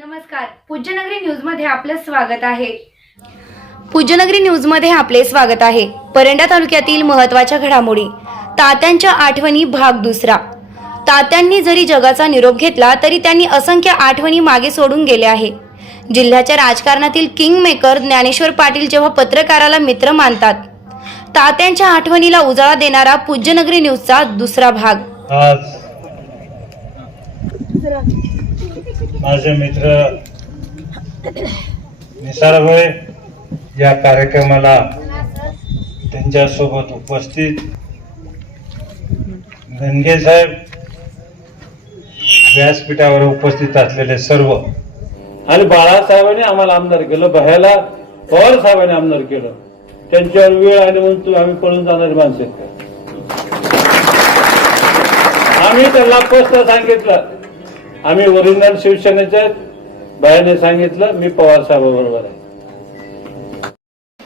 नमस्कार. पूज्यनगरी न्यूजमध्ये आपलं स्वागत आहे. पूज्यनगरी न्यूजमध्ये आपले स्वागत आहे. परंडा तालुक्यातील महत्त्वाच्या घडामोडी. तात्यांच्या आठवणी भाग दुसरा. तात्यांनी जरी जगाचा निरोप घेतला तरी त्यांनी असंख्य आठवणी मागे सोडून गेले आहे. जिल्ह्याच्या राजकारणातील किंग मेकर ज्ञानेश्वर पाटील जेव्हा पत्रकाराला मित्र मानतात तात्यांच्या आठवणीला उजाळा देणारा पूज्यनगरी न्यूजचा दुसरा भाग. आज माझे मित्र निसारभय या कार्यक्रमाला त्यांच्यासोबत उपस्थित धनगे साहेब व्यासपीठावर उपस्थित असलेले सर्व आणि बाळासाहेबांनी आम्हाला आमदार केलं भयाला पवार साहेबांनी आमदार केलं. त्यांच्यावर वेळ आली म्हणून आम्ही पळून जाणारी माणसं आम्ही त्यांना स्पष्ट सांगितलं आम्ही ओरिजिनल शिवसेनेच्या भयाने सांगितलं मी पवार साहेबाबरोबर आहे.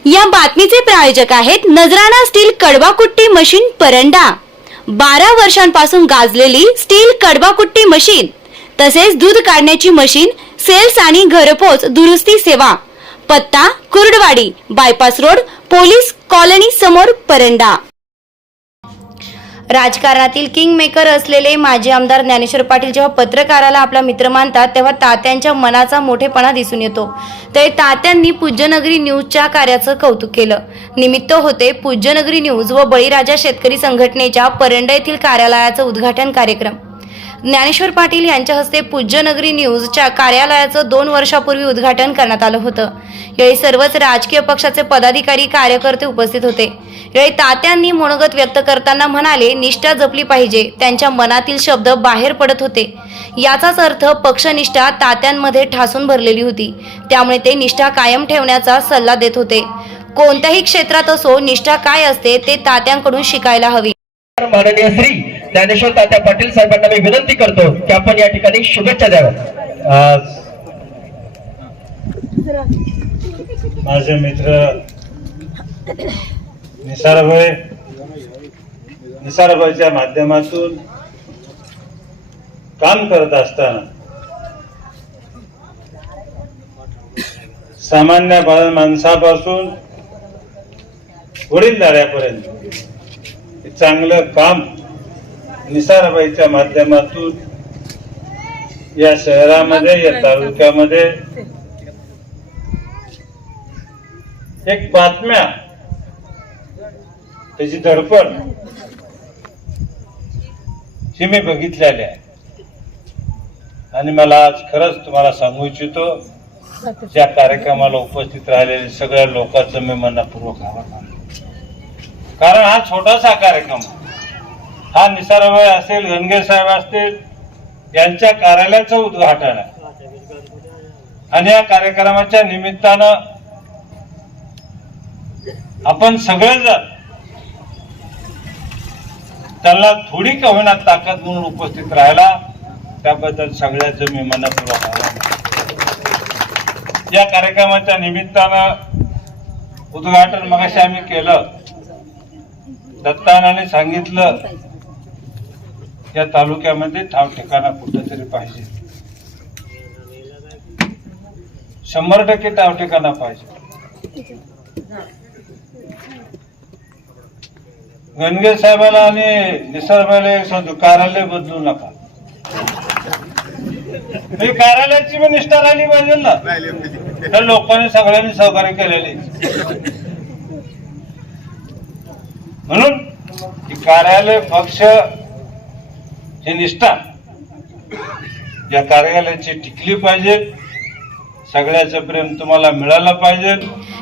या बातमीचे प्रायोजक आहेत नजराणा स्टील कडवाकुट्टी मशीन परंडा. बारा वर्षांपासून गाजलेली स्टील कडवाकुट्टी मशीन तसेच दूध काढण्याची मशीन सेल्स आणि घरपोच दुरुस्ती सेवा. पत्ता Kurduwadi bypass road police colony समोर परंडा. राजकारणातील किंग मेकर असलेले माजी आमदार ज्ञानेश्वर पाटील जेव्हा पत्रकाराला आपला मित्र मानतात तेव्हा तात्यांच्या मनाचा मोठेपणा दिसून येतो. ते तात्यांनी पूज्यनगरी न्यूजच्या कार्याचं कौतुक केलं. निमित्त होते पूज्यनगरी न्यूज व बळीराजा शेतकरी संघटनेच्या परंडा येथील कार्यालयाचं उद्घाटन कार्यक्रम. ज्ञानेश्वर पाटील यांच्या हस्ते पूज्यनगरी न्यूजच्या कार्यालयाचं दोन वर्षापूर्वी उद्घाटन करण्यात आलं होतं. यावेळी सर्वच राजकीय पक्षाचे पदाधिकारी कार्यकर्ते उपस्थित होते. यावेळी तात्यांनी मनोगत व्यक्त करताना म्हणाले निष्ठा जपली पाहिजे. त्यांच्या मनातील शब्द बाहेर पडत होते. याचाच अर्थ पक्षनिष्ठा तात्यांमध्ये ठासून भरलेली होती. त्यामुळे ते निष्ठा कायम ठेवण्याचा सल्ला देत होते. कोणत्याही क्षेत्रात असो निष्ठा काय असते ते तात्यांकडून शिकायला हवी. माननीय श्री ज्ञानेश्वर तात्या पाटील साहेबांना मी विनंती करतो की आपण या ठिकाणी शुभेच्छा द्याव्या माझे मित्र निसारभय निसारभयच्या माध्यमातून काम करत असताना सामान्य माणसापासून वडीलधाऱ्यापर्यंत हे चांगलं काम निसारबाईच्या माध्यमातून या शहरामध्ये या तालुक्यामध्ये एक बातम्या त्याची धडपड ही मी बघितलेली आहे आणि मला आज खरंच तुम्हाला सांगू इच्छितो ज्या कार्यक्रमाला उपस्थित राहिलेले सगळ्या लोकांचं मी मनापूर्वक आभार मानतो कारण हा छोटासा कार्यक्रम आहे. हा निसारभाई असेल गंगे साहेब असतील यांच्या कार्यालयाचं उद्घाटन आहे. आणि या कार्यक्रमाच्या निमित्तानं आपण सगळेजण त्यांना थोडी का होईना ताकद म्हणून उपस्थित राहिला त्याबद्दल सगळ्याचं मी मनापूर्वक या कार्यक्रमाच्या निमित्तानं उद्घाटन मगाशी आम्ही केलं. दत्तानाने सांगितलं या तालुक्यामध्ये ठाव ठिकाणा कुठेतरी पाहिजे. शंभर टक्के ठाव ठिकाणा पाहिजे. गणगे साहेबाला आणि निसर्गाला एक सांगतो कार्यालय बदलू नका. हे कार्यालयाची पण निष्ठा राहिली पाहिजे ना. तर लोकांनी सगळ्यांनी सहकार्य केलेले. म्हणून कार्यालय पक्ष ही निष्ठा. या कार्यालयाची टिकली पाहिजे. सगळ्याचं प्रेम तुम्हाला मिळालं पाहिजे.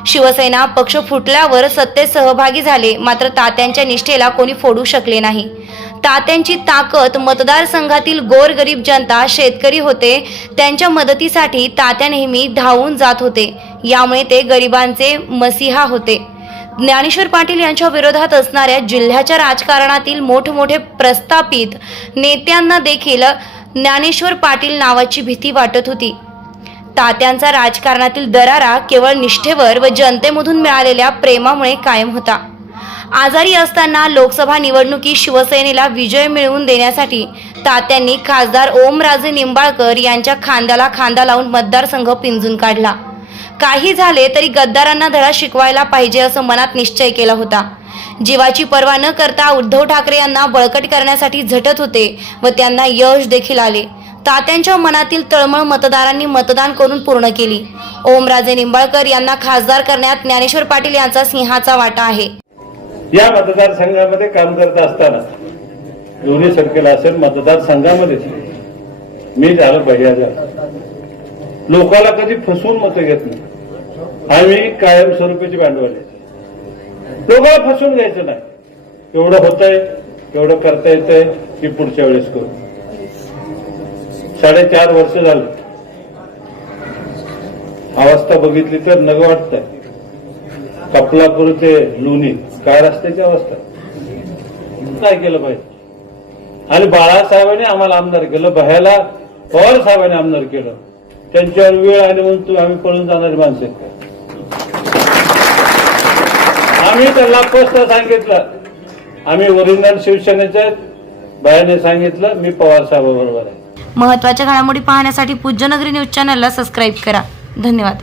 शिवसेना पक्ष फुटल्यावर सत्तेत सहभागी झाले मात्र तात्यांच्या निष्ठेला कोणी फोडू शकले नाही. तात्यांची ताकद मतदारसंघातील गोरगरीब जनता शेतकरी होते त्यांच्या मदतीसाठी तात्या नेहमी धावून जात होते. यामुळे ते गरिबांचे मसिहा होते. ज्ञानेश्वर पाटील यांच्या विरोधात असणाऱ्या जिल्ह्याच्या राजकारणातील मोठमोठे प्रस्थापित नेत्यांना देखील ज्ञानेश्वर पाटील नावाची भीती वाटत होती. तात्यांचा राजकारणातील दरारा केवळ निष्ठेवर व जनतेमधून मिळालेल्या प्रेमामुळे कायम होता. आजारी असताना लोकसभा निवडणुकीत शिवसेनेला विजय मिळवून देण्यासाठी तात्यांनी खासदार ओमराजे निंबाळकर यांच्या खांद्याला खांदा लावून मतदारसंघ पिंजून काढला. काही झाले तरी गद्दारांना धडा शिकवायला पाहिजे असं मनात निश्चय केला होता. जीवाची पर्वा न करता उद्धव ठाकरे यांना बळकट करण्यासाठी झटत होते व त्यांना यश देखील आले. तात्यांच्या मनातील तळमळ मतदारांनी मतदान करून पूर्ण केली. ओमराजे निंबाळकर यांना खासदार करण्यात ज्ञानेश्वर पाटील यांचा सिंहाचा वाटा आहे. या मतदारसंघामध्ये काम करत असताना दोन्ही सरकेला असेल मतदारसंघामध्ये मी झालं बहिया झालं लोकाला कधी फसवून मतं घेत नाही. आम्ही कायमस्वरूपीची भांडवल लोकांना फसवून घ्यायचं नाही. एवढं होतंय एवढं करता येतंय की पुढच्या वेळेस करू. साडेचार वर्ष झालं. अवस्था बघितली तर नग वाटतंय. कपलापूर ते लोणी काय रस्त्याची अवस्था? काय केलं पाहिजे आणि बाळासाहेबांनी आम्हाला आमदार केलं बह्याला पवार साहेबांनी आमदार केलं. त्यांच्यावर वेळ आली म्हणून तू आम्ही पळून जाणारी माणसं आम्ही त्यांना स्पष्ट सांगितलं. आम्ही वरिंदान शिवसेनेच्या आहेत. भयाने सांगितलं मी पवार साहेबाबरोबर आहे. महत्त्वाच्या घडामोडी पाहण्यासाठी पूज्यनगरी न्यूज चॅनलला सबस्क्राईब करा. धन्यवाद.